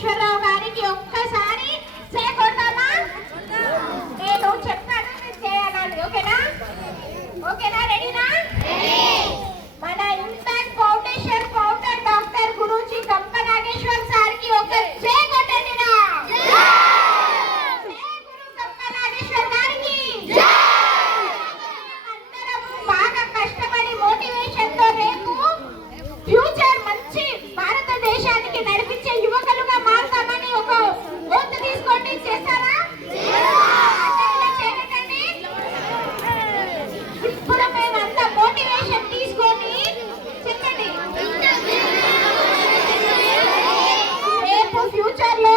ఈశ్వరరావు గారికి ఒక్కసారి చేయకూడదామా? నేను చెప్తాను, మీరు చేయాలి. ఓకేనా? ఓకేనా? రెడీనా? మన impact foundation founder doctor Guruji గంప నాగేశ్వర్ సార్ కి ఒక జై కొట్టండిరా. జై గురు గంప నాగేశ్వర్ గారికి జై. అందరం బాగా కష్టపడి మోటివేషన్ తో రేపు ఫ్యూచర్ మంచి భారతదేశానికి నడిపించే యువకులుగా మారుతామని ఒక ఓత్ తీసుకోండి. చేస్తారా? ఇప్పుడు మేమంతా మోటివేషన్ తీసుకొని చెప్పండి, రేపు ఫ్యూచర్ లో